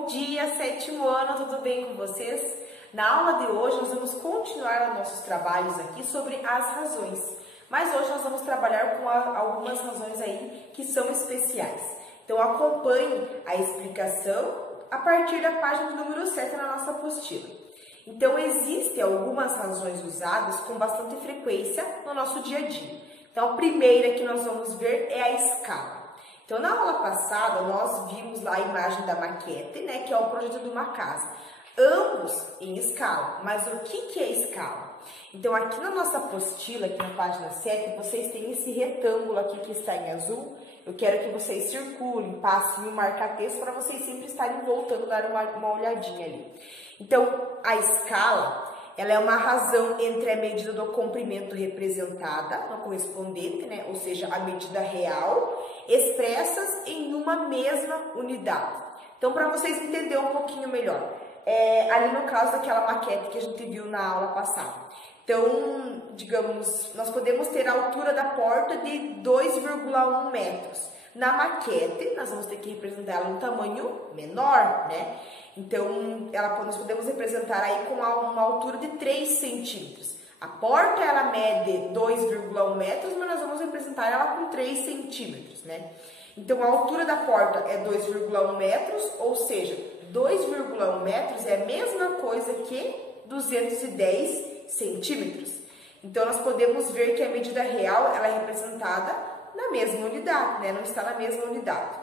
Bom dia, sétimo ano, tudo bem com vocês? Na aula de hoje nós vamos continuar os nossos trabalhos aqui sobre as razões, mas hoje nós vamos trabalhar com algumas razões aí que são especiais. Então acompanhe a explicação a partir da página número 7 na nossa apostila. Então existem algumas razões usadas com bastante frequência no nosso dia a dia. Então a primeira que nós vamos ver é a escala. Então, na aula passada, nós vimos lá a imagem da maquete, né, que é o projeto de uma casa. Ambos em escala. Mas o que é escala? Então, aqui na nossa apostila, aqui na página 7, vocês têm esse retângulo aqui que está em azul. Eu quero que vocês circulem, passem um marca-texto para vocês sempre estarem voltando, dar uma olhadinha ali. Então, a escala, ela é uma razão entre a medida do comprimento representada no correspondente, né, ou seja, a medida real, expressas em uma mesma unidade. Então, para vocês entenderem um pouquinho melhor, ali no caso daquela maquete que a gente viu na aula passada. Então, digamos, nós podemos ter a altura da porta de 2,1 metros. Na maquete, nós vamos ter que representar ela em um tamanho menor, né? Então, nós podemos representar aí com uma altura de 3 centímetros. A porta, ela mede 2,1 metros, mas nós vamos representar ela com 3 centímetros, né? Então, a altura da porta é 2,1 metros, ou seja, 2,1 metros é a mesma coisa que 210 centímetros. Então, nós podemos ver que a medida real, ela é representada na mesma unidade, né? Não está na mesma unidade.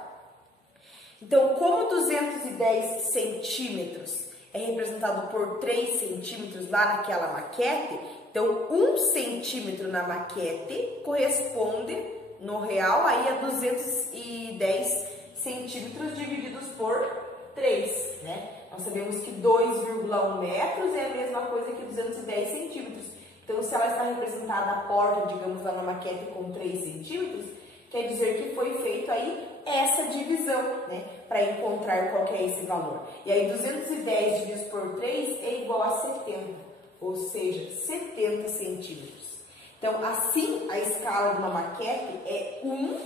Então, como 210 centímetros é representado por 3 centímetros lá naquela maquete, então 1 centímetro na maquete corresponde, no real, aí a 210 centímetros divididos por 3, né? Nós sabemos que 2,1 metros é a mesma coisa que 210 centímetros. Então, se ela está representada a porta, digamos lá na maquete, com 3 centímetros, quer dizer que foi feito aí essa divisão, né, para encontrar qual que é esse valor. E aí 210 divididos por 3 é igual a 70, ou seja, 70 centímetros. Então, assim, a escala de uma maquete é 1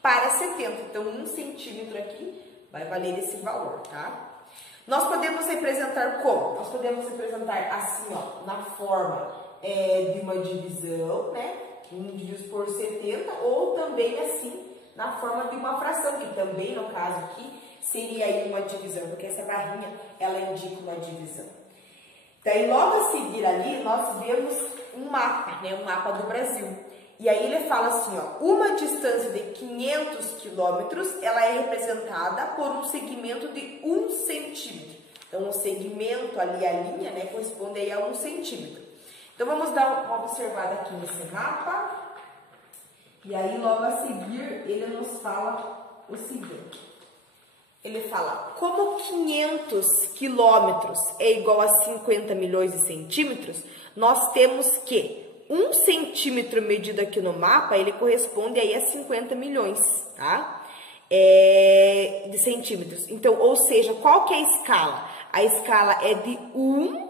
para 70. Então, 1 centímetro aqui vai valer esse valor, tá? Nós podemos representar como? Nós podemos representar assim, ó, na forma de uma divisão, né? 1 dividido por 70, ou também assim, na forma de uma fração, que também, no caso aqui, seria aí uma divisão, porque essa barrinha, ela indica uma divisão. Daí, logo a seguir ali, nós vemos um mapa, né? Um mapa do Brasil. E aí ele fala assim, ó, uma distância de 500 quilômetros, ela é representada por um segmento de 1 centímetro. Então, o segmento ali, a linha, né, corresponde aí a 1 centímetro. Então, vamos dar uma observada aqui nesse mapa. E aí, logo a seguir, ele nos fala o seguinte. Ele fala, como 500 quilômetros é igual a 50 milhões de centímetros, nós temos que 1 centímetro medido aqui no mapa, ele corresponde aí a 50 milhões, tá? De centímetros. Então, ou seja, qual que é a escala? A escala é de 1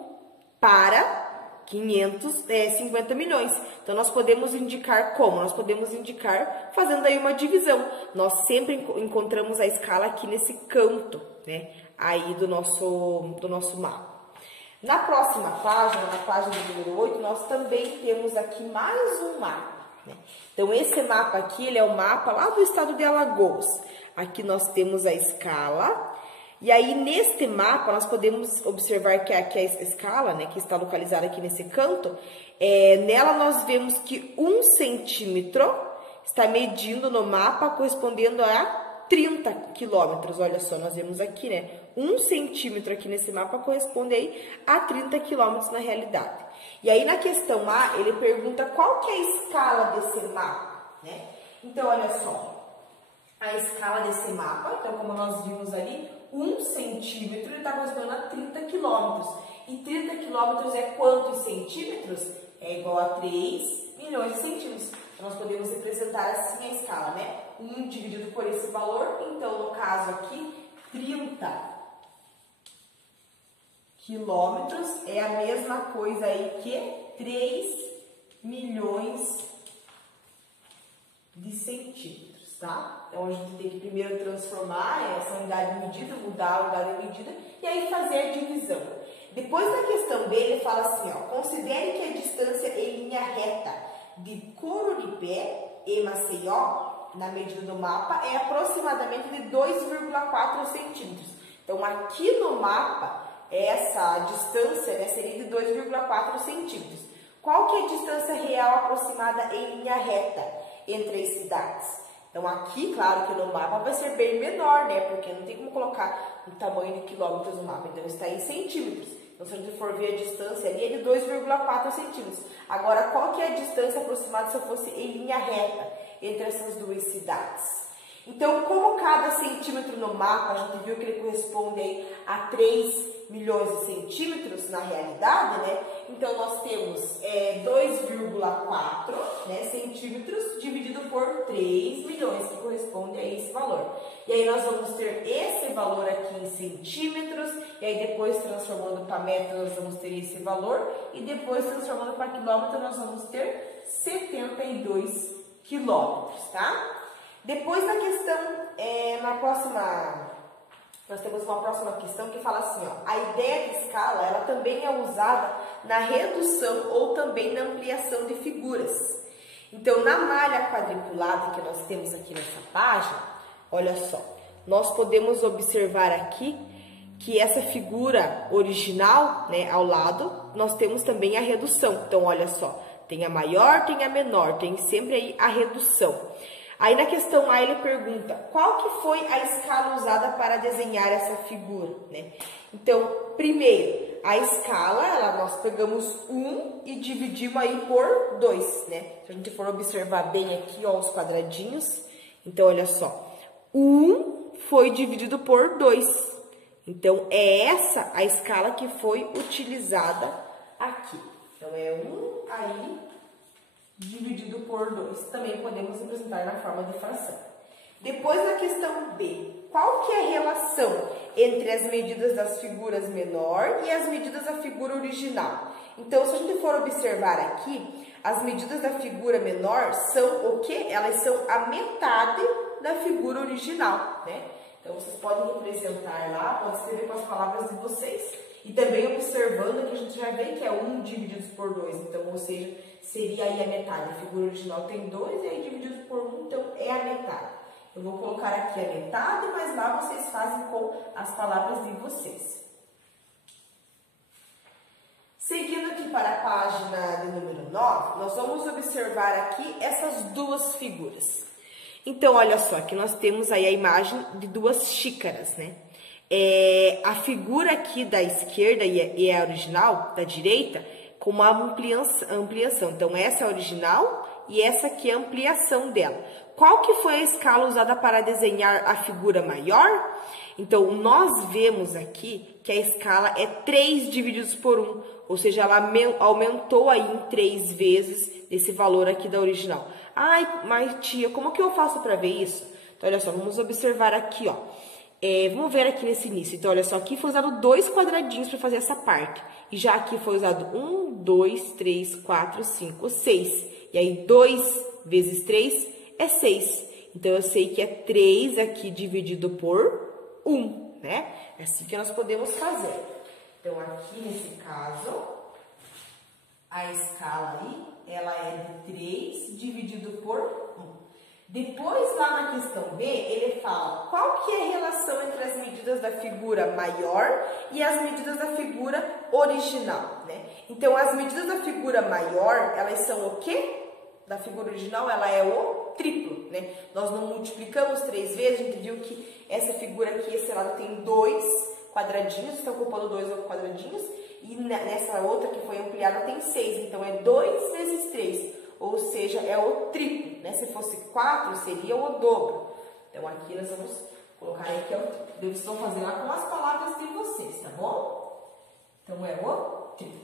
para 50 milhões. Então, nós podemos indicar como? Nós podemos indicar fazendo aí uma divisão. Nós sempre encontramos a escala aqui nesse canto, né? Aí do nosso mapa. Na próxima página, na página número 8, nós também temos aqui mais um mapa, né? Então, esse mapa aqui, ele é o mapa lá do estado de Alagoas. Aqui nós temos a escala. E aí, neste mapa, nós podemos observar que aqui a escala, né, que está localizada aqui nesse canto, nela nós vemos que 1 centímetro está medindo no mapa correspondendo a 30 quilômetros. Olha só, nós vemos aqui, né, 1 centímetro aqui nesse mapa corresponde aí a 30 quilômetros na realidade. E aí, na questão A, ele pergunta qual que é a escala desse mapa, né? Então, olha só, a escala desse mapa, então, como nós vimos ali, 1 centímetro está correspondendo a 30 quilômetros. E 30 quilômetros é quantos centímetros? É igual a 3 milhões de centímetros. Então, nós podemos representar assim a escala, né? 1 dividido por esse valor. Então, no caso aqui, 30 quilômetros é a mesma coisa aí que 3 milhões de centímetros. tá? Então a gente tem que primeiro transformar essa unidade de medida, mudar a unidade de medida e aí fazer a divisão. Depois na questão B ele fala assim, ó, considere que a distância em linha reta de Coruripé e Maceió, na medida do mapa, é aproximadamente de 2,4 centímetros. Então aqui no mapa, essa distância, né, seria de 2,4 centímetros. Qual que é a distância real aproximada em linha reta entre as cidades? Então aqui, claro que no mapa vai ser bem menor, né? Porque não tem como colocar o tamanho de quilômetros no mapa, então está em centímetros. Então se a gente for ver a distância ali, é de 2,4 centímetros. Agora, qual que é a distância aproximada se eu fosse em linha reta entre essas duas cidades? Então, como cada centímetro no mapa, a gente viu que ele corresponde aí a 3 milhões de centímetros na realidade, né? Então, nós temos 2,4 né, centímetros dividido por 3 milhões, que corresponde a esse valor. E aí, nós vamos ter esse valor aqui em centímetros, e aí depois, transformando para metro, nós vamos ter esse valor, e depois, transformando para quilômetro, nós vamos ter 72 quilômetros, tá? Depois na questão, nós temos uma próxima questão que fala assim, ó, a ideia de escala, ela também é usada na redução ou também na ampliação de figuras. Então, na malha quadriculada que nós temos aqui nessa página, olha só, nós podemos observar aqui que essa figura original, né, ao lado, nós temos também a redução. Então, olha só, tem a maior, tem a menor, tem sempre aí a redução. Aí na questão A ele pergunta, qual que foi a escala usada para desenhar essa figura, né? Então, primeiro, a escala, nós pegamos 1 e dividimos aí por 2, né? Se a gente for observar bem aqui, ó, os quadradinhos, então olha só, 1 foi dividido por 2. Então, é essa a escala que foi utilizada aqui. Então, é 1 aí dividido por 2. Também podemos representar na forma de fração. Depois, na questão B, qual que é a relação entre as medidas das figuras menor e as medidas da figura original? Então, se a gente for observar aqui, as medidas da figura menor são o quê? Elas são a metade da figura original, né? Então, vocês podem representar lá, podem escrever com as palavras de vocês. E também observando que a gente já vê que é 1 dividido por 2, então, ou seja, seria aí a metade. A figura original tem 2 e aí dividido por 1, então é a metade. Eu vou colocar aqui a metade, mas lá vocês fazem com as palavras de vocês. Seguindo aqui para a página de número 9, nós vamos observar aqui essas duas figuras. Então, olha só, aqui nós temos aí a imagem de duas xícaras, né? A figura aqui da esquerda e a original, da direita, com uma ampliação. Então, essa é a original e essa aqui é a ampliação dela. Qual que foi a escala usada para desenhar a figura maior? Então, nós vemos aqui que a escala é 3 divididos por 1, ou seja, ela aumentou aí em 3 vezes esse valor aqui da original. Ai, mas tia, como que eu faço para ver isso? Então, olha só, vamos observar aqui, ó. Vamos ver aqui nesse início. Então, olha só, aqui foi usado 2 quadradinhos para fazer essa parte. E já aqui foi usado 1, 2, 3, 4, 5, 6. E aí, 2 vezes 3 é 6. Então, eu sei que é 3 aqui dividido por 1, né? É assim que nós podemos fazer. Então, aqui nesse caso, a escala aí, ela é de 3 dividido por 1. Depois, lá na questão B, ele fala qual que é a relação entre as medidas da figura maior e as medidas da figura original, né? Então, as medidas da figura maior, elas são o quê? Da figura original, ela é o triplo, né? Nós não multiplicamos 3 vezes, a gente viu que essa figura aqui, esse lado tem 2 quadradinhos, está ocupando 2 quadradinhos, e nessa outra que foi ampliada tem 6, então é 2 vezes 3. Ou seja, é o triplo, né? Se fosse 4, seria o dobro. Então, aqui nós vamos colocar aqui, ó, vocês vão fazer lá com as palavras de vocês, tá bom? Então, é o triplo.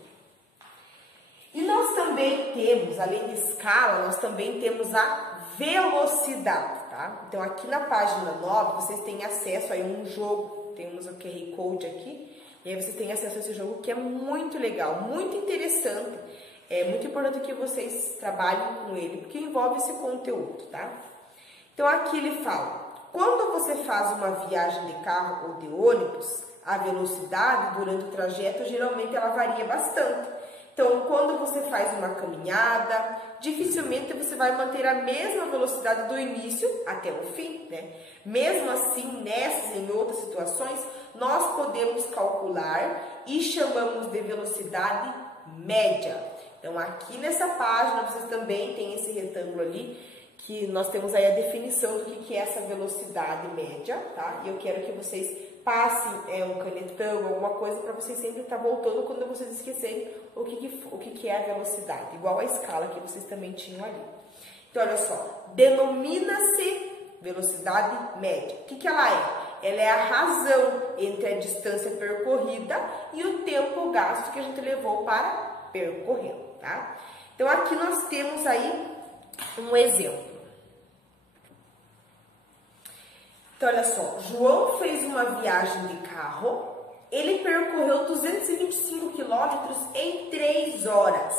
E nós também temos, além de escala, nós também temos a velocidade, tá? Então, aqui na página 9, vocês têm acesso a um jogo, temos o QR Code aqui, e aí vocês têm acesso a esse jogo que é muito legal, muito interessante. É muito importante que vocês trabalhem com ele, porque envolve esse conteúdo, tá? Então, aqui ele fala, quando você faz uma viagem de carro ou de ônibus, a velocidade durante o trajeto geralmente ela varia bastante. Então, quando você faz uma caminhada, dificilmente você vai manter a mesma velocidade do início até o fim, né? Mesmo assim, nessas e em outras situações, nós podemos calcular e chamamos de velocidade média. Então, aqui nessa página, vocês também têm esse retângulo ali, que nós temos aí a definição do que é essa velocidade média, tá? E eu quero que vocês passem um canetão, alguma coisa, para vocês sempre estar voltando quando vocês esquecerem o que é a velocidade, igual a escala que vocês também tinham ali. Então, olha só, denomina-se velocidade média. O que ela é? Ela é a razão entre a distância percorrida e o tempo gasto que a gente levou para percorrer, tá? Então, aqui nós temos aí um exemplo. Então, olha só, João fez uma viagem de carro, ele percorreu 225 quilômetros em 3 horas.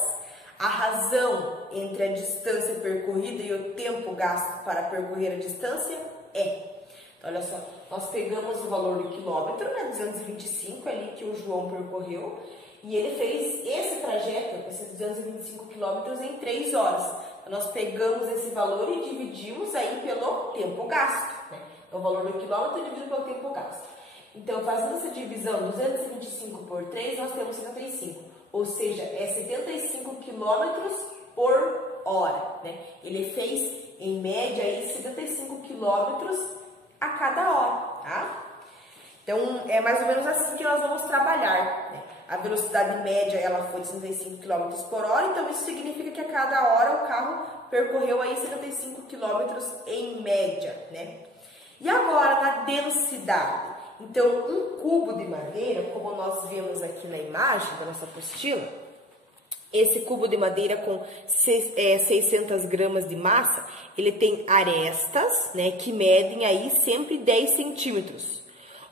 A razão entre a distância percorrida e o tempo gasto para percorrer a distância é... Então, olha só, nós pegamos o valor do quilômetro, né, 225 ali que o João percorreu, e ele fez esse trajeto, esses 225 quilômetros em 3 horas. Então, nós pegamos esse valor e dividimos aí pelo tempo gasto, né? O valor do quilômetro dividido pelo tempo gasto. Então, fazendo essa divisão, 225 por 3, nós temos 75. Ou seja, é 75 quilômetros por hora, né? Ele fez, em média, aí, 75 quilômetros a cada hora, tá? Então, é mais ou menos assim que nós vamos trabalhar, né? A velocidade média, ela foi de 65 km por hora, então isso significa que a cada hora o carro percorreu aí 75 km em média, né? E agora, na densidade. Então, um cubo de madeira, como nós vemos aqui na imagem da nossa apostila, esse cubo de madeira com 600 gramas de massa, ele tem arestas, né, que medem aí sempre 10 centímetros.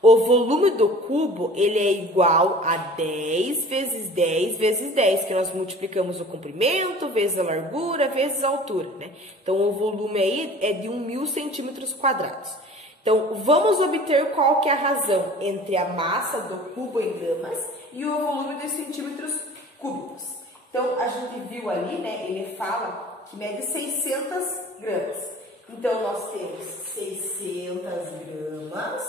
O volume do cubo, ele é igual a 10 vezes 10 vezes 10, que nós multiplicamos o comprimento, vezes a largura, vezes a altura, né? Então, o volume aí é de 1.000 centímetros quadrados. Então, vamos obter qual que é a razão entre a massa do cubo em gramas e o volume dos centímetros cúbicos. Então, a gente viu ali, né, ele fala que mede 600 gramas. Então, nós temos 600 gramas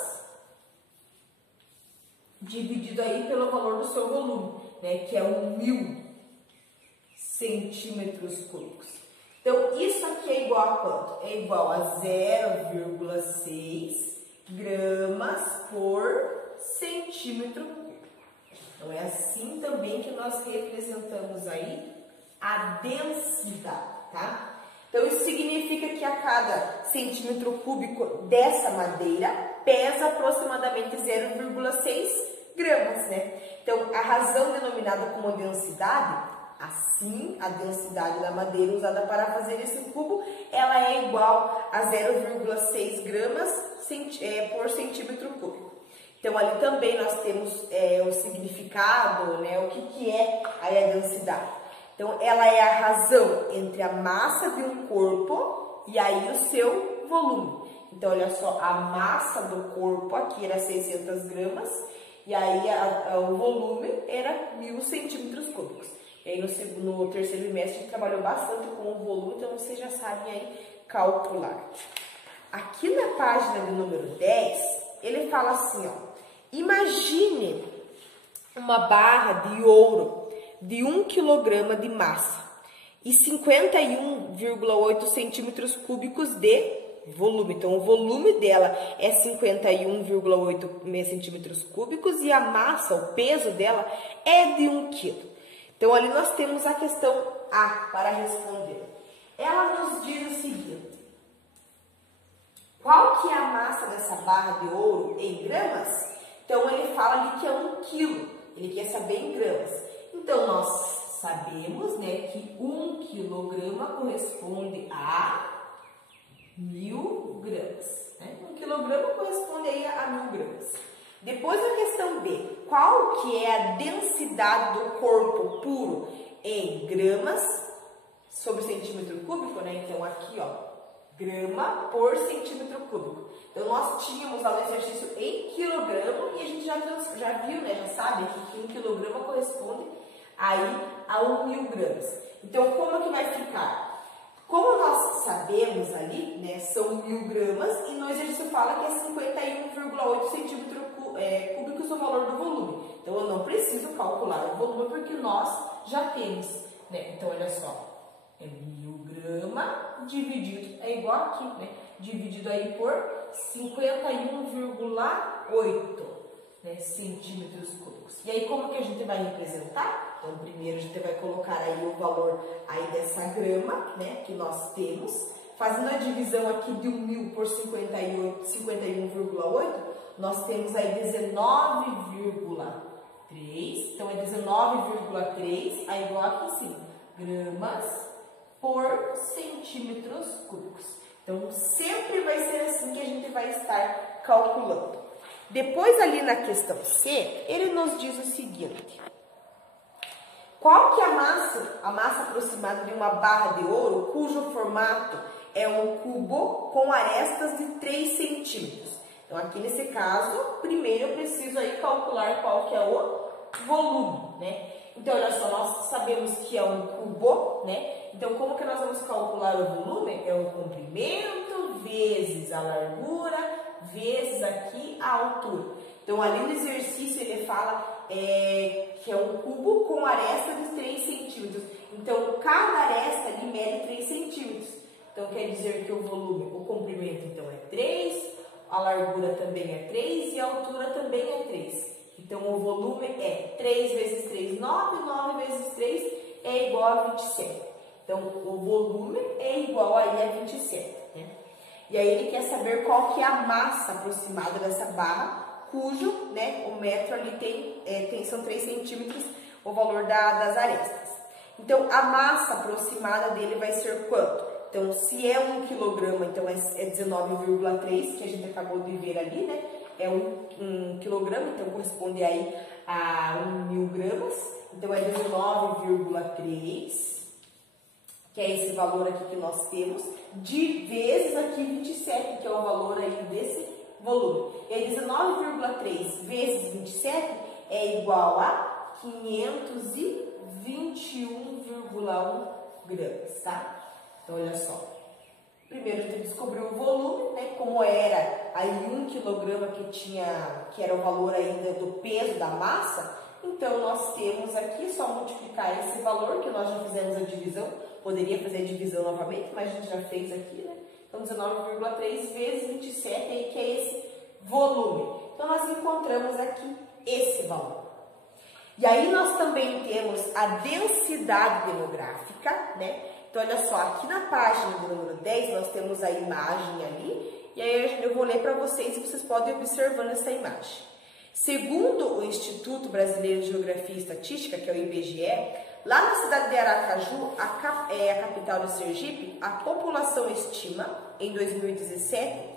dividido aí pelo valor do seu volume, né, que é 1.000 centímetros cúbicos. Então, isso aqui é igual a quanto? É igual a 0,6 gramas por centímetro cúbico. Então, é assim também que nós representamos aí a densidade, tá? Então, isso significa que a cada centímetro cúbico dessa madeira pesa aproximadamente 0,6 gramas, né? Então, a razão denominada como densidade, assim, a densidade da madeira usada para fazer esse cubo, ela é igual a 0,6 gramas por centímetro cúbico. Então, ali também nós temos o significado, né, o que é aí a densidade. Então, ela é a razão entre a massa de um corpo e aí o seu volume. Então, olha só, a massa do corpo aqui era 600 gramas e aí o volume era 1.000 centímetros cúbicos. E aí no terceiro bimestre a gente trabalhou bastante com o volume, então vocês já sabem aí calcular. Aqui na página de número 10, ele fala assim, ó, imagine uma barra de ouro de 1 kg de massa e 51,8 centímetros cúbicos de volume. Então, o volume dela é 51,8 centímetros cúbicos e a massa, o peso dela é de 1 kg. Então, ali nós temos a questão A para responder. Ela nos diz o seguinte, qual que é a massa dessa barra de ouro em gramas? Então, ele fala ali que é 1 kg, ele quer saber em gramas. Então, nós sabemos, né, que 1 kg corresponde a 1.000 gramas. Né? 1 kg corresponde aí a 1.000 gramas. Depois a questão B, qual que é a densidade do corpo puro em gramas sobre centímetro cúbico, né? Então aqui, ó, grama por centímetro cúbico. Então, nós tínhamos lá no exercício em quilograma e a gente já viu, né, já sabe que 1 quilograma corresponde aí a 1.000 gramas. Então, como que vai ficar? Como nós sabemos ali, né, são 1.000 gramas e no exercício fala que é 51,8 centímetros cúbicos o valor do volume. Então, eu não preciso calcular o volume porque nós já temos, né? Então, olha só, é 1.000 gramas dividido, é igual aqui, né? Dividido aí por 51,8, né, centímetros cúbicos. E aí, como que a gente vai representar? Então, primeiro a gente vai colocar aí o valor aí dessa grama, né, que nós temos. Fazendo a divisão aqui de 1.000 por 51,8, nós temos aí 19,3. Então, é 19,3, aí igual aqui em cima, gramas por centímetros cúbicos. Então, sempre vai ser assim que a gente vai estar calculando. Depois, ali na questão C, ele nos diz o seguinte. Qual que é a massa aproximada de uma barra de ouro cujo formato é um cubo com arestas de 3 centímetros? Então, aqui nesse caso, primeiro eu preciso aí calcular qual que é o volume, né? Então, olha só, nós sabemos que é um cubo, né? Então, como que nós vamos calcular o volume? É o comprimento vezes a largura vezes aqui a altura. Então, ali no exercício ele fala que é um cubo com aresta de 3 centímetros. Então, cada aresta ali mede 3 centímetros. Então, quer dizer que o volume, o comprimento, então, é 3, a largura também é 3 e a altura também é 3. Então, o volume é 3 vezes 3, 9, 9 vezes 3 é igual a 27. Então, o volume é igual aí a 27, né? E aí ele quer saber qual que é a massa aproximada dessa barra, cujo, né, o metro ali são 3 centímetros, o valor das arestas. Então, a massa aproximada dele vai ser quanto? Então, se é 1 quilograma, então é 19,3, que a gente acabou de ver ali, né? É 1 quilograma, então corresponde aí a 1.000 gramas. Então, é 19,3, que é esse valor aqui que nós temos, de vezes aqui 27, que é o valor aí desse volume. E aí 19,3 vezes 27 é igual a 521,1 gramas, tá? Então, olha só. Primeiro a gente descobriu o volume, né? Como era aí 1 quilograma que era o valor ainda do peso da massa. Então, nós temos aqui só multiplicar esse valor, que nós já fizemos a divisão. Poderia fazer a divisão novamente, mas a gente já fez aqui, né? Então, 19,3 vezes 27, aí que é esse volume. Então, nós encontramos aqui esse valor. E aí, nós também temos a densidade demográfica, né? Então, olha só, aqui na página do número 10, nós temos a imagem ali. E aí, eu vou ler para vocês e vocês podem ir observando essa imagem. Segundo o Instituto Brasileiro de Geografia e Estatística, que é o IBGE, lá na cidade de Aracaju, a capital do Sergipe, a população estima, em 2017,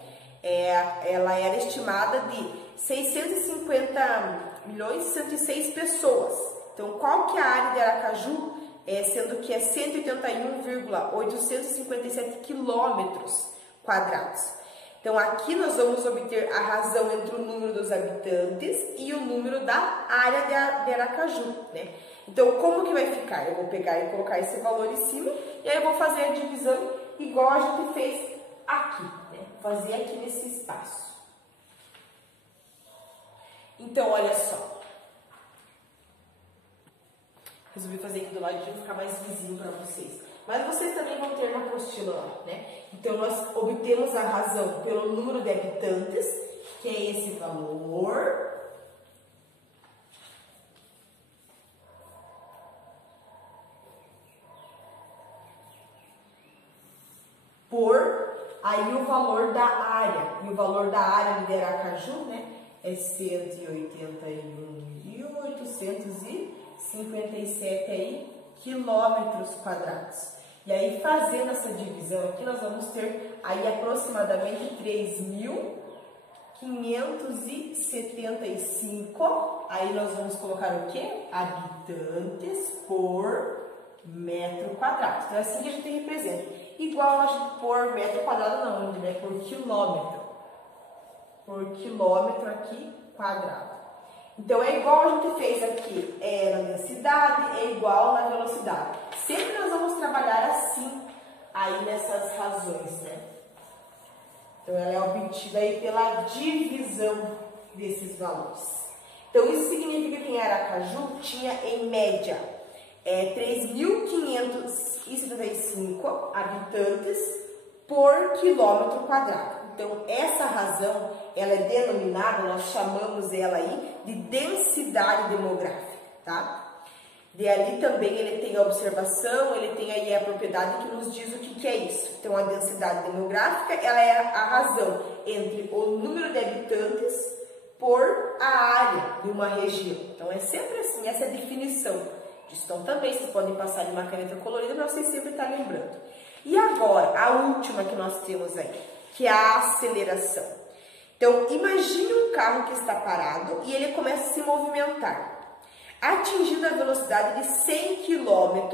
ela era estimada de 650.106 pessoas. Então, qual que é a área de Aracaju? Sendo que é 181,857 quilômetros quadrados. Então, aqui nós vamos obter a razão entre o número dos habitantes e o número da área de Aracaju, né? Então, como que vai ficar? Eu vou pegar e colocar esse valor em cima e aí eu vou fazer a divisão igual a gente fez aqui, né? Fazer aqui nesse espaço. Então, olha só. Resolvi fazer aqui do lado para ficar mais visível para vocês. Mas vocês também vão ter na apostila lá, né? Então, nós obtemos a razão pelo número de habitantes, que é esse valor. Por aí o valor da área. E o valor da área de Aracaju, né? É 181.857 aí quilômetros quadrados. E aí, fazendo essa divisão aqui, nós vamos ter aí aproximadamente 3.575. Aí nós vamos colocar o quê? Habitantes por metro quadrado. Então, é assim que a gente representa. igual a gente por metro quadrado não, né? Por quilômetro. Por quilômetro aqui quadrado. Então, é igual a gente fez aqui na densidade, é igual na velocidade. Sempre nós vamos trabalhar assim, aí nessas razões, né? Então, ela é obtida aí pela divisão desses valores. Então, isso significa que em Aracaju tinha, em média, 3.575 habitantes por quilômetro quadrado. Então, essa razão, ela é denominada, nós chamamos ela aí de densidade demográfica, tá? De ali também ele tem a observação, ele tem aí a propriedade que nos diz o que é isso. Então, a densidade demográfica, ela é a razão entre o número de habitantes por a área de uma região. Então, é sempre assim, essa é a definição disso. Então, também vocês podem passar de uma caneta colorida para vocês sempre estar lembrando. E agora, a última que nós temos aí, que é a aceleração. Então, imagine um carro que está parado e ele começa a se movimentar, atingindo a velocidade de 100 km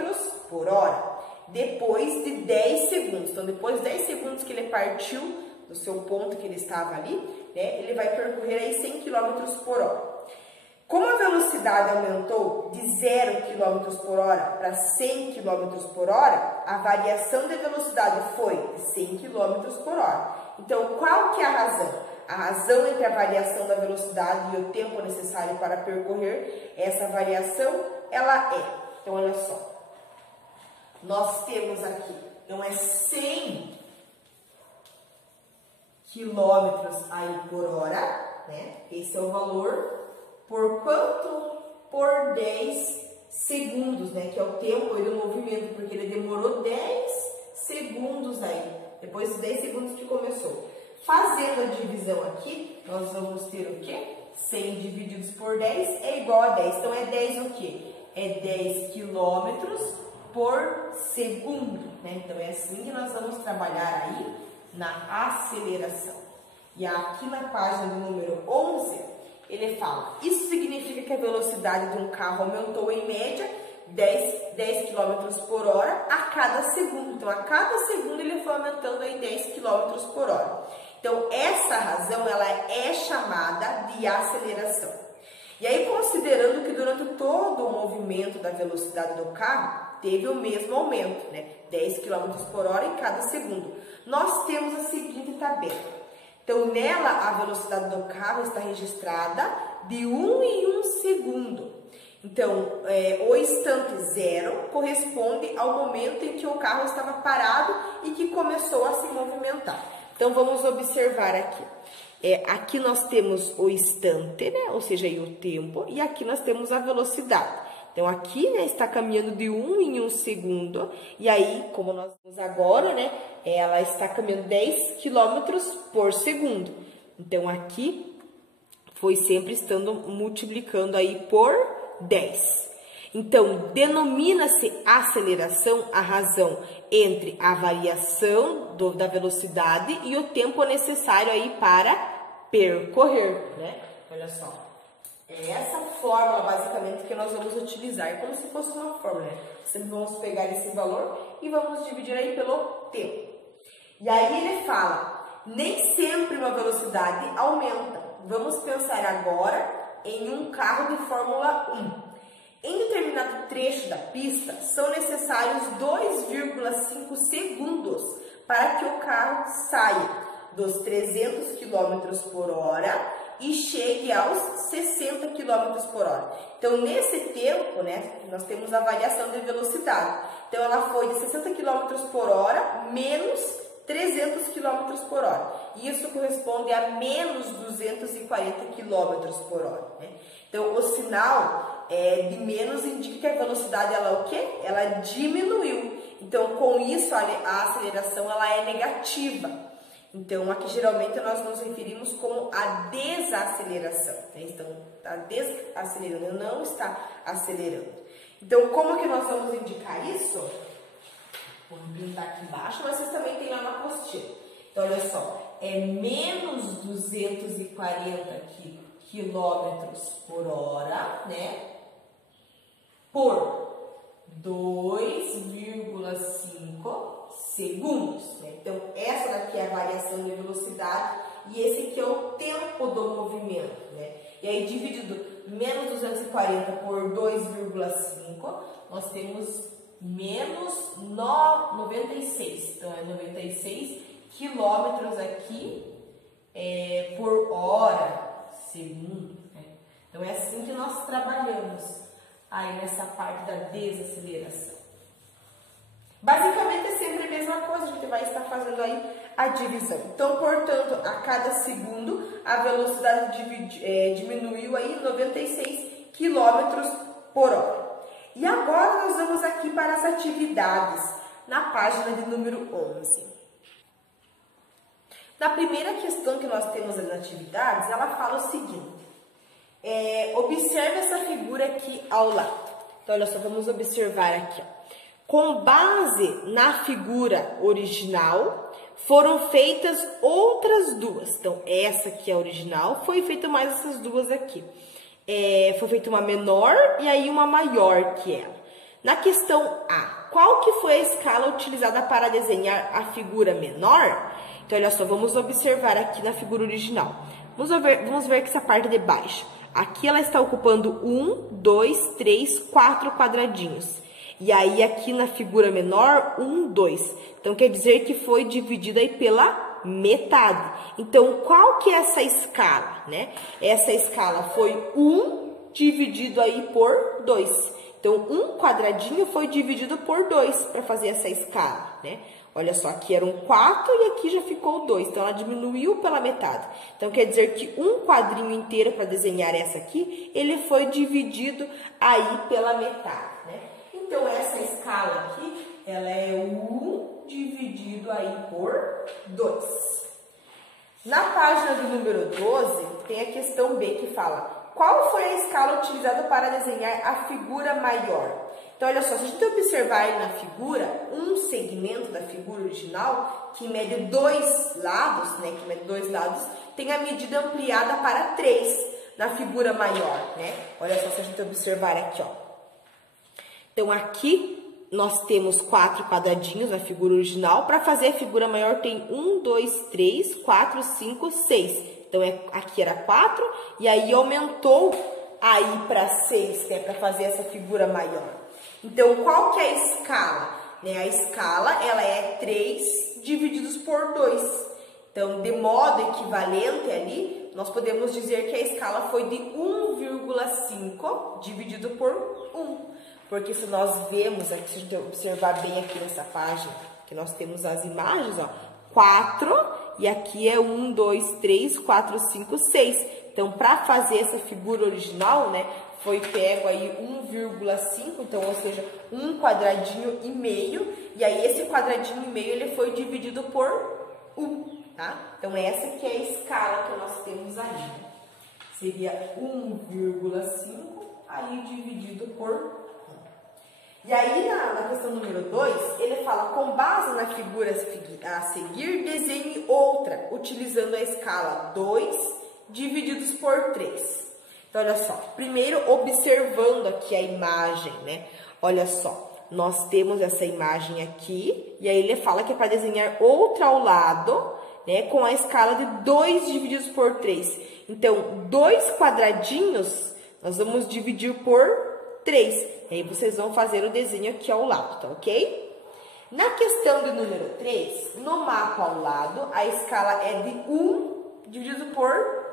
por hora, depois de 10 segundos. Então, depois de 10 segundos que ele partiu do seu ponto que ele estava ali, né, ele vai percorrer aí 100 km por hora. Como a velocidade aumentou de 0 km por hora para 100 km por hora, a variação de velocidade foi de 100 km por hora. Então, qual que é a razão? A razão entre a variação da velocidade e o tempo necessário para percorrer essa variação, ela é. Então, olha só. Nós temos aqui, então é 100 km aí por hora, né? Esse é o valor. Por quanto? Por 10 segundos, né? Que é o tempo do movimento, porque ele demorou 10 segundos aí. Depois dos 10 segundos que começou. Fazendo a divisão aqui, nós vamos ter o quê? 100 divididos por 10 é igual a 10. Então, é 10 o quê? É 10 quilômetros por segundo, né? Então, é assim que nós vamos trabalhar aí na aceleração. E aqui na página do número 11, ele fala, isso significa que a velocidade de um carro aumentou em média 10 km por hora a cada segundo. Então, a cada segundo ele foi aumentando aí 10 km por hora. Então, essa razão, ela é chamada de aceleração. E aí, considerando que durante todo o movimento da velocidade do carro, teve o mesmo aumento, né? 10 km por hora em cada segundo. Nós temos a seguinte tabela. Então, nela, a velocidade do carro está registrada de 1 em 1 segundo. Então, o instante zero corresponde ao momento em que o carro estava parado e que começou a se movimentar. Então, vamos observar aqui. Aqui nós temos o instante, né? Ou seja, aí o tempo, e aqui nós temos a velocidade. Então, aqui, né, está caminhando de 1 em 1 segundo, e aí, como nós vemos agora, né, ela está caminhando 10 km por segundo. Então, aqui foi sempre estando multiplicando aí por 10. Então, denomina-se aceleração a razão entre a variação da velocidade e o tempo necessário aí para percorrer, né? Olha só. É essa fórmula, basicamente, que nós vamos utilizar. É como se fosse uma fórmula, né? Sempre vamos pegar esse valor e vamos dividir aí pelo tempo. E aí ele fala, nem sempre uma velocidade aumenta. Vamos pensar agora em um carro de Fórmula 1. Em determinado trecho da pista, são necessários 2,5 segundos para que o carro saia dos 300 km por hora e chegue aos 60 km por hora. Então, nesse tempo, né, nós temos a variação de velocidade. Então, ela foi de 60 km por hora menos 300 km por hora. Isso corresponde a menos 240 km por hora, né? Então, o sinal de menos indica que a velocidade, ela o quê? Ela diminuiu. Então, com isso, a aceleração, ela é negativa. Então, aqui geralmente nós nos referimos como a desaceleração, né? Então, está desacelerando, não está acelerando. Então, como que nós vamos indicar isso? Vou pintar aqui embaixo, mas vocês também têm lá na apostila. Então, olha só, é menos 240 km por hora, né? Por 2,5 segundos, né? Então, essa daqui é a variação de velocidade e esse aqui é o tempo do movimento, né? E aí, dividido menos 240 por 2,5, nós temos menos 96. Então, é 96 quilômetros aqui por hora, segundo, né? Então, é assim que nós trabalhamos aí nessa parte da desaceleração. Basicamente, é sempre a mesma coisa, a gente vai estar fazendo aí a divisão. Então, portanto, a cada segundo, a velocidade diminuiu aí 96 quilômetros por hora. E agora, nós vamos aqui para as atividades, na página de número 11. Na primeira questão que nós temos nas atividades, ela fala o seguinte: observe essa figura aqui ao lado. Então, olha só, vamos observar aqui, ó. Com base na figura original, foram feitas outras duas. Então, essa aqui é a original, foi feita mais essas duas aqui. Foi feita uma menor e aí uma maior que ela. Na questão A, qual que foi a escala utilizada para desenhar a figura menor? Então, olha só, vamos observar aqui na figura original. Vamos ver que essa parte de baixo. Aqui ela está ocupando 1, 2, 3, 4 quadradinhos. E aí, aqui na figura menor, 1, 2. Então, quer dizer que foi dividida aí pela metade. Então, qual que é essa escala, né? Essa escala foi 1 dividido aí por 2. Então, um quadradinho foi dividido por 2 para fazer essa escala, né? Olha só, aqui era um 4 e aqui já ficou 2. Então, ela diminuiu pela metade. Então, quer dizer que um quadrinho inteiro para desenhar essa aqui, ele foi dividido aí pela metade, né? Então, essa escala aqui, ela é 1 dividido aí por 2. Na página do número 12, tem a questão B que fala: qual foi a escala utilizada para desenhar a figura maior? Então, olha só, se a gente observar aí na figura, um segmento da figura original, que mede 2 lados, né, tem a medida ampliada para 3 na figura maior, né? Olha só, se a gente observar aqui, ó. Então, aqui nós temos 4 quadradinhos na figura original. Para fazer a figura maior tem 1, 2, 3, 4, 5, 6. Então, aqui era 4 e aí aumentou aí para 6, que é para fazer essa figura maior. Então, qual que é a escala? A escala, ela é 3 divididos por 2. Então, de modo equivalente ali, nós podemos dizer que a escala foi de 1,5 dividido por 1. Porque se nós vemos aqui, se a gente observar bem aqui nessa página, que nós temos as imagens, ó, 4, e aqui é 1, 2, 3, 4, 5, 6. Então, para fazer essa figura original, né, foi pego aí 1,5, então, ou seja, um quadradinho e meio, e aí esse quadradinho e meio, ele foi dividido por 1, tá? Então, essa que é a escala que nós temos aí, né? Seria 1,5, aí dividido por 1. E aí, na questão número 2, ele fala: com base na figura a seguir, desenhe outra, utilizando a escala 2 divididos por 3. Então, olha só, primeiro observando aqui a imagem, né? Olha só, nós temos essa imagem aqui, e aí ele fala que é para desenhar outra ao lado, né? Com a escala de 2 divididos por 3. Então, 2 quadradinhos, nós vamos dividir por 3. E aí vocês vão fazer o desenho aqui ao lado, tá ok? Na questão do número 3, no mapa ao lado, a escala é de 1 dividido por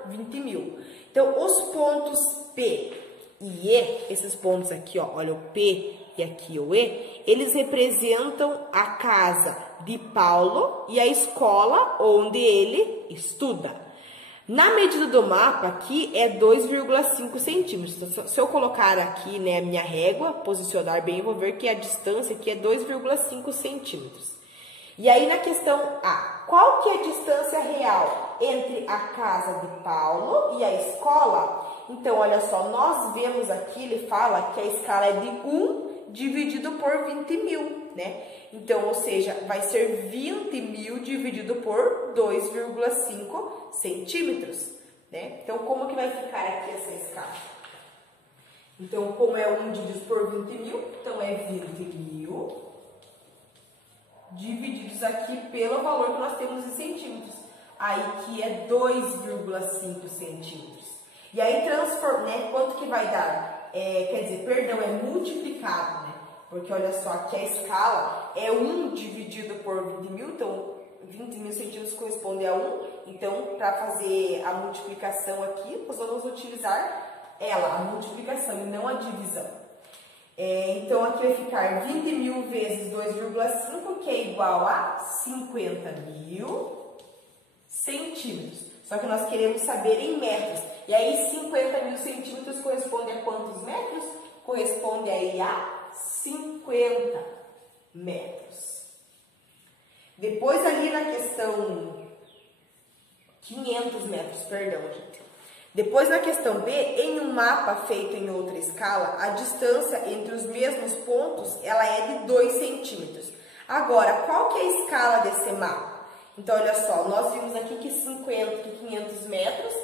20.000. Então, os pontos P e E, esses pontos aqui, ó, olha o P e aqui o E, eles representam a casa de Paulo e a escola onde ele estuda. Na medida do mapa aqui é 2,5 centímetros. Então, se eu colocar aqui, né, a minha régua, posicionar bem, eu vou ver que a distância aqui é 2,5 centímetros. E aí na questão A, qual que é a distância real entre a casa de Paulo e a escola? Então, olha só, nós vemos aqui, ele fala que a escala é de 1 dividido por 20.000, né? Então, ou seja, vai ser 20.000 dividido por 2,5 centímetros, né? Então, como que vai ficar aqui essa escala? Então, como é 1 dividido por 20.000, então é 20.000 divididos aqui pelo valor que nós temos em centímetros. Aí que é 2,5 centímetros. E aí transforma, né? Quanto que vai dar? Quer dizer, perdão, é multiplicado, né? Porque olha só, aqui a escala é 1 dividido por 20 mil, então 20 mil centímetros corresponde a 1. Então, para fazer a multiplicação aqui, nós vamos utilizar a multiplicação e não a divisão. Então, aqui vai ficar 20 mil vezes 2,5, que é igual a 50 mil centímetros. Só que nós queremos saber em metros. E aí, 50 mil centímetros corresponde a quantos metros? Corresponde aí a 50 metros. Depois, ali na questão 500 metros, perdão, gente. Depois, na questão B, em um mapa feito em outra escala, a distância entre os mesmos pontos ela é de 2 centímetros. Agora, qual que é a escala desse mapa? Então, olha só, nós vimos aqui que 500 metros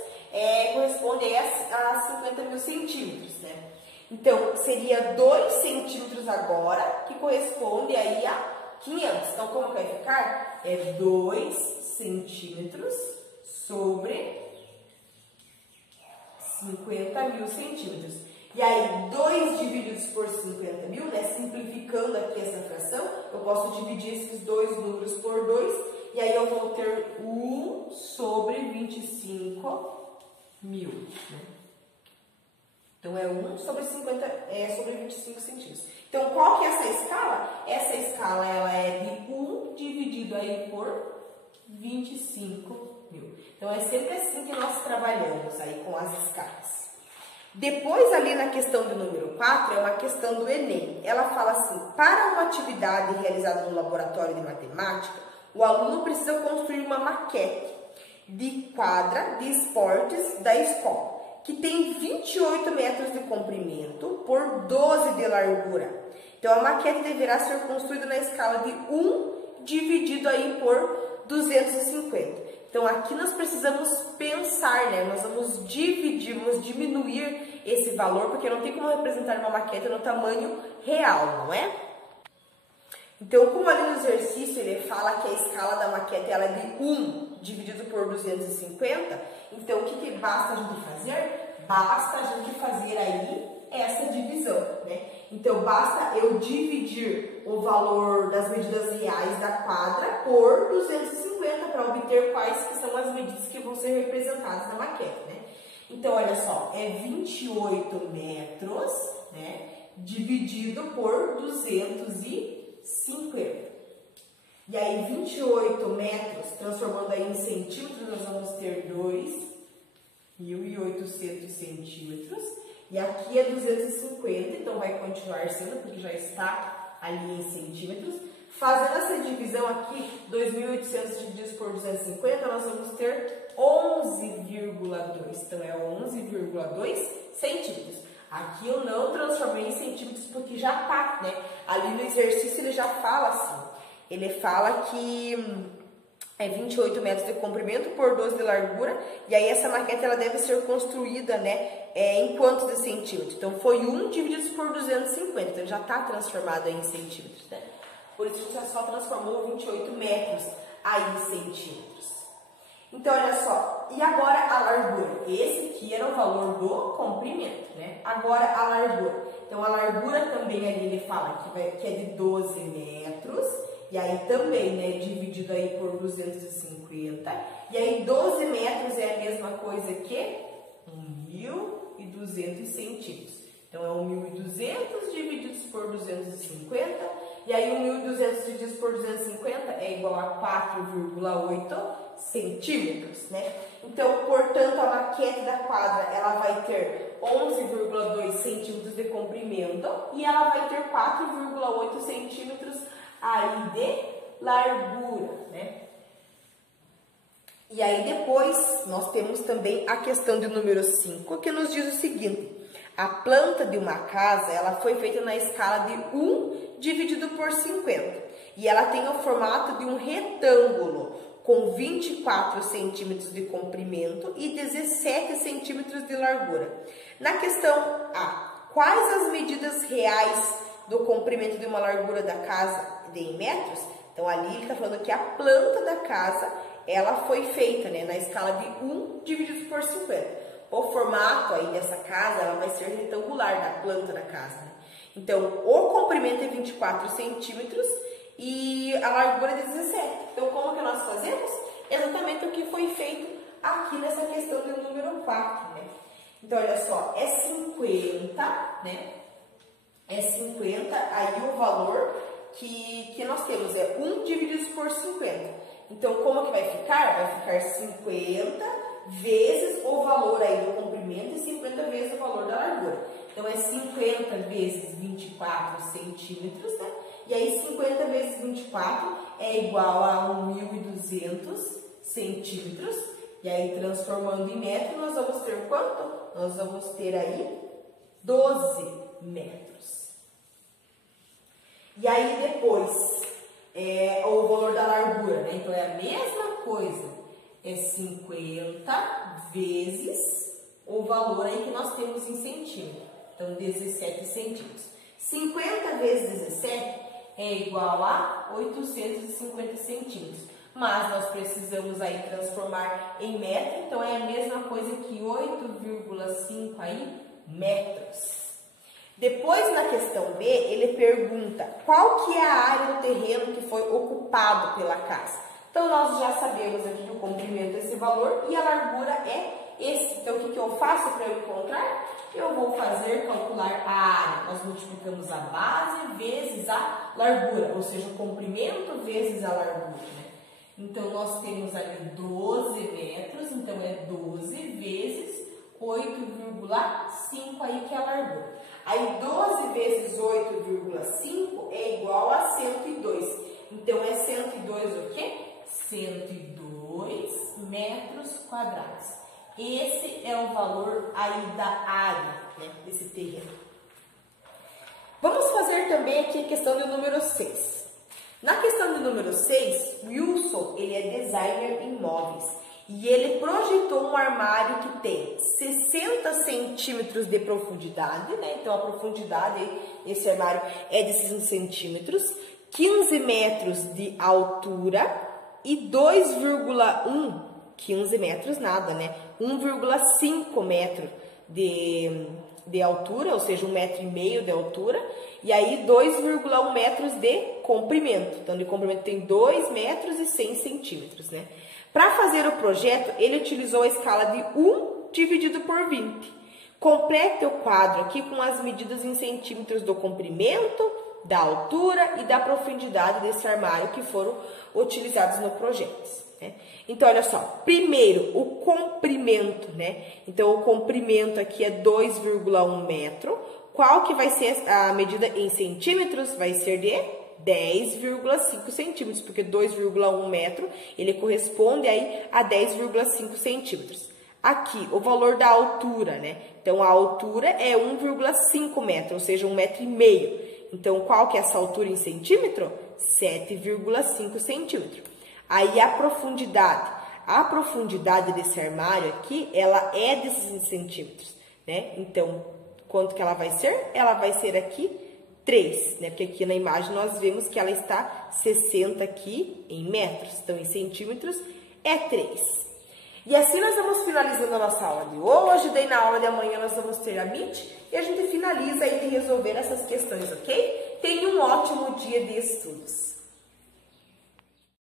corresponde a 50 mil centímetros, né? Então, seria 2 centímetros agora, que corresponde aí a 500. Então, como que vai ficar? É 2 centímetros sobre 50 mil centímetros. E aí, 2 divididos por 50 mil, né? Simplificando aqui essa fração, eu posso dividir esses dois números por 2, e aí eu vou ter 1 sobre 25 mil, né? Então, é 1 sobre 25 centímetros. Então, qual que é essa escala? Essa escala, ela é de 1 dividido aí por 25 mil. Então, é sempre assim que nós trabalhamos aí com as escalas. Depois, ali na questão do número 4, é uma questão do Enem. Ela fala assim, para uma atividade realizada no laboratório de matemática, o aluno precisa construir uma maquete de quadra de esportes da escola, que tem 28 metros de comprimento por 12 de largura. Então, a maquete deverá ser construída na escala de 1 dividido aí por 250. Então, aqui nós precisamos pensar, né? Nós vamos dividir, vamos diminuir esse valor, porque não tem como representar uma maquete no tamanho real, não é? Então, como ali no exercício ele fala que a escala da maquete ela é de 1 dividido por 250, então o que basta a gente fazer? Basta a gente fazer aí essa divisão, né? Então, basta eu dividir o valor das medidas reais da quadra por 250 para obter quais que são as medidas que vão ser representadas na maquete, né? Então, olha só, é 28 metros, né? Dividido por 250. E aí, 28 metros, transformando aí em centímetros, nós vamos ter 2.800 centímetros. E aqui é 250, então vai continuar sendo, porque já está ali em centímetros. Fazendo essa divisão aqui, 2.800 divididos por 250, nós vamos ter 11,2. Então, é 11,2 centímetros. Aqui eu não transformei em centímetros porque já está, né? Ali no exercício ele já fala assim. Ele fala que é 28 metros de comprimento por 12 de largura. E aí essa maquete ela deve ser construída, né? Em quantos de centímetros? Então, foi 1 dividido por 250. Então, já está transformado aí em centímetros, né? Por isso, a gente só transformou 28 metros aí em centímetros. Então, olha só. E agora a largura? Esse aqui era o valor do comprimento, né? Agora a largura. Então, a largura também ali ele fala que é de 12 metros. E aí também, né? Dividido aí por 250. E aí 12 metros é a mesma coisa que 1.200 centímetros. Então, é 1.200 divididos por 250. E aí, 1.200 divididos por 250 é igual a 4,8 centímetros, né? Então, portanto, a maquete da quadra, ela vai ter 11,2 centímetros de comprimento e ela vai ter 4,8 centímetros aí de largura, né? E aí, depois, nós temos também a questão do número 5, que nos diz o seguinte: a planta de uma casa, ela foi feita na escala de 1 dividido por 50. E ela tem o formato de um retângulo com 24 centímetros de comprimento e 17 centímetros de largura. Na questão A, quais as medidas reais do comprimento de uma largura da casa em metros? Então, ali ele está falando que a planta da casa, ela foi feita, né, na escala de 1 dividido por 50. O formato aí dessa casa, ela vai ser retangular, da planta da casa, né? Então, o comprimento é 24 centímetros e a largura é 17. Então, como que nós fazemos? Exatamente o que foi feito aqui nessa questão do número 4, né? Então, olha só, é 50, né? É 50, aí o valor que nós temos é 1 dividido por 50. Então, como que vai ficar? Vai ficar 50 vezes o valor aí do comprimento e 50 vezes o valor da largura. Então, é 50 vezes 24 centímetros, né? E aí, 50 vezes 24 é igual a 1.200 centímetros. E aí, transformando em metro, nós vamos ter quanto? Nós vamos ter aí 12 metros. E aí, depois, o valor da largura, né? Então, é a mesma coisa. É 50 vezes o valor aí que nós temos em centímetro. Então, 17 centímetros. 50 vezes 17 é igual a 850 centímetros. Mas nós precisamos aí transformar em metro, então é a mesma coisa que 8,5 aí metros. Depois, na questão B, ele pergunta qual que é a área do terreno que foi ocupado pela casa. Então, nós já sabemos aqui que o comprimento é esse valor e a largura é esse. Então, o que eu faço para eu encontrar? Eu vou calcular a área. Nós multiplicamos a base vezes a largura, ou seja, o comprimento vezes a largura, né? Então, nós temos ali 12 metros, então é 12 vezes 8,5 aí que é a largura. Aí, 12 vezes 8,5 é igual a 102. Então, é 102 o quê? 102 metros quadrados. Esse é o valor aí da área, né, desse terreno. Vamos fazer também aqui a questão do número 6. Na questão do número 6, Wilson, ele é designer em móveis e ele projetou um armário que tem 60 centímetros de profundidade, né? Então, a profundidade desse armário é de 60 centímetros, 15 metros de altura e 2,1, 15 metros nada, né? 1,5 metro de altura, ou seja, 1,5 metro de altura, e aí 2,1 metros de comprimento. Então, de comprimento tem 2 metros e 100 centímetros, né? Para fazer o projeto, ele utilizou a escala de 1 dividido por 20. Complete o quadro aqui com as medidas em centímetros do comprimento, da altura e da profundidade desse armário que foram utilizados no projeto, né? Então, olha só, primeiro o comprimento, né? Então, o comprimento aqui é 2,1 metro. Qual que vai ser a medida em centímetros? Vai ser de 10,5 centímetros, porque 2,1 metro, ele corresponde aí a 10,5 centímetros. Aqui, o valor da altura, né? Então, a altura é 1,5 metro, ou seja, 1,5 metro. Então, qual que é essa altura em centímetro? 7,5 centímetros. Aí, a profundidade desse armário aqui, ela é de 60 centímetros, né? Então, quanto que ela vai ser? Ela vai ser aqui 3, né? Porque aqui na imagem nós vemos que ela está 60 aqui em metros. Então, em centímetros é 3. E assim nós vamos finalizando a nossa aula de hoje. Daí na aula de amanhã nós vamos ter a MIT e a gente finaliza aí de resolver essas questões, ok? Tenha um ótimo dia de estudos.